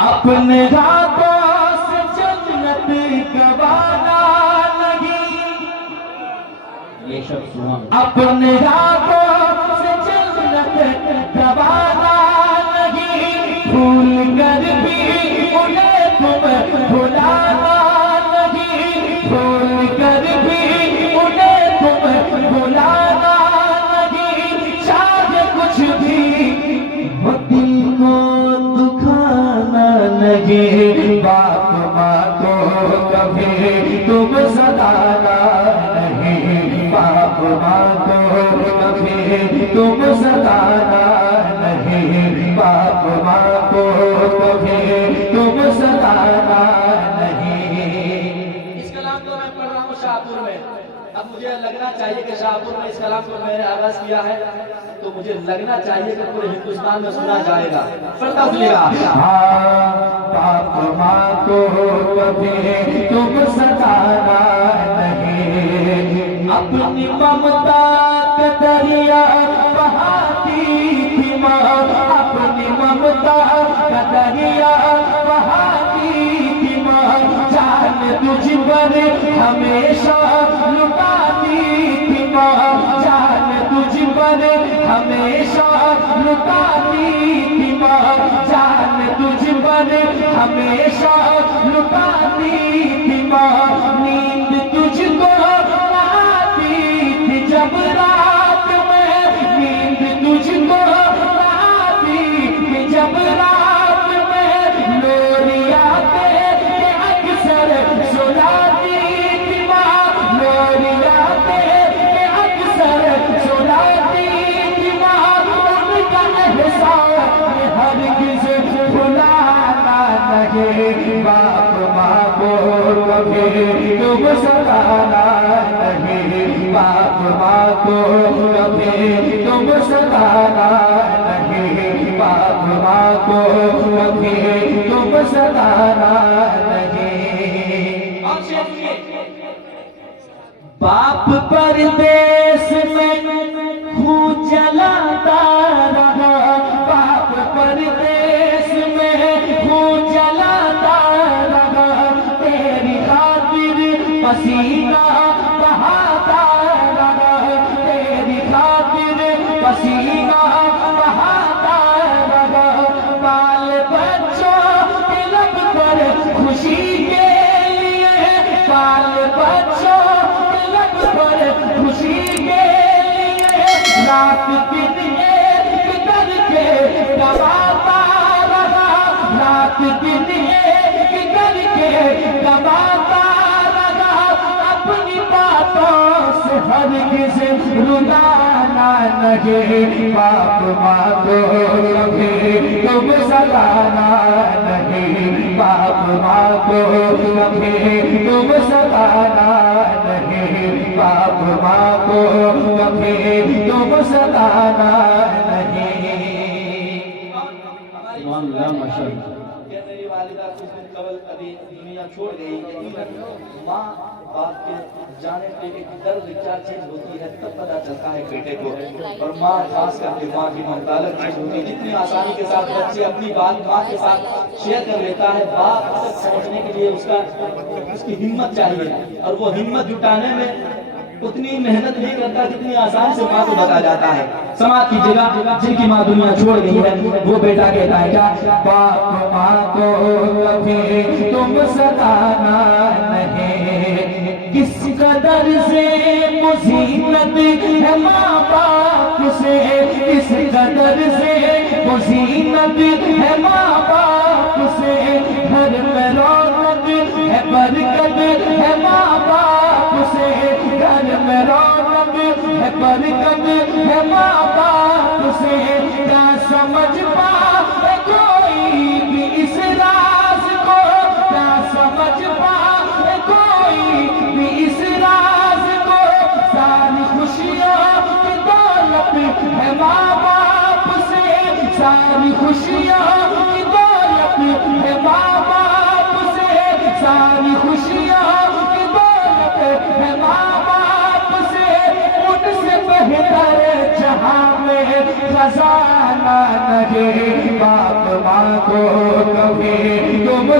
اپنے ہاتھوں سے جنت گوانا نہیں، یہ شخص ہوا اپنے ہاتھوں سے جنت گوانا نہیں، بھول کر بھی انہیں تم بھلانا نہیں، بھول کر بھی انہیں تم بھلانا نہیں، چاہے کچھ بھی وہ دل کو دکھانا نہیں، باپ ماں کو کبھی تم ستانا نہیں، باپ ماں کو کبھی تم ستانا نہیں، باپ ماں کو کبھی تم ستانا نہیں۔ اس کلام کو میں پڑھ رہا ہوں شاہپور میں، اب مجھے لگنا چاہیے کہ شاہپور میں اس کلام کو میں نے آغاز کیا ہے تو مجھے لگنا چاہیے کہ پورے ہندوستان میں سنا جائے گا۔ پڑھتا سنیے گا۔ باپ ماں کو کبھی تم ستانا نہیں، اپنی ممتا کا دریا بہاتی تھی ماں، اپنی ممتا کا دریا بہاتی تھی ماں، جان تجھ پر ہمیشہ لٹاتی تھی ماں، جان تجھ پر ہمیشہ لٹاتی تھی ماں، جان تجھ پر ہمیشہ لٹاتی تھی ماں، نیند تجھ کو آتی تھی جب رات میں، نیند تجھ کو آتی تھی جب رات میں، لوریاں کے اکثر سلاتی تھی ماں، لوریاں کے اکثر سلاتی تھی ماں، ان کا احسان ہرگز بھلانا نہیں، باپ ماں کو کبھی تم ستانا نہیں، باپ ماں کو کبھی تم ستانا نہیں، باپ ماں کو کبھی تم ستانا نہیں۔ اور شیخ سنیے۔ باپ پردیس میں خون جلاتا رہا، باپ پردیس میں خون جلاتا رہا، تیری خاطر پسینہ بہاتا رہا، تیری خاطر پسینہ بہاتا رہا، بال بچوں کے لب پر خوشی کے لیے، بال بچوں خوشی کے لیے، رات دن ایک کر کے کماتا رہا، رات دن ایک کر کے کماتا رہا، اپنی باتوں سے ہرگز رلانا نہیں، باپ ماں کو کبھی تم ستانا نہیں، باپ ماں کو کبھی تم ستانا نہیں، باپ ماں کو کبھی تم ستانا نہیں۔ سبحان اللہ، ماشاءاللہ۔ کہ میری والدہ کچھ دن قبل ابھی دنیا چھوڑ گئی، یقیناً ماں باپ کے جانے پہ ایک درد کیا چیز ہوتی ہے تب پتہ چلتا ہے بیٹے کو، اور ماں خاص کر کے ماں کی ممتالک چیز ہوتی ہے، جتنی آسانی کے ساتھ بچے اپنی بات ماں کے ساتھ شیئر کر لیتا ہے، باپ تک پہنچنے کے لیے اس کی ہمت چاہیے، اور وہ ہمت جٹانے میں اتنی محنت نہیں کرتا جتنی آسان سے ماں کو بتا جاتا ہے۔ سماعت کیجیے گا، جن کی ماں دنیا چھوڑ گئی ہے وہ بیٹا کہتا ہے کیا؟ باپ ماں کو کبھی تم ستانا نہیں، کس قدر سے مصیبت ہے ماں باپ سے، کس قدر سے مصیبت ہے ماں باپ سے، گھر میں رونق ہے برکت ہے ماں باپ سے، گھر میں رونق ہے برکت ہے ماں باپ سے، کیا سمجھ پائے کوئی بھی اس راز کو، کیا سمجھ پائے کوئی بھی اس راز کو، ساری خوشیاں کی دولت ہے ماں باپ سے، ساری خوشیاں کی دولت ہے ماں باپ سے، ساری خوشیاں کی دولت ہے ماں باپ سے، ان سے بہتر جہاں میں خزانہ نہیں، باپ ماں کو کبھی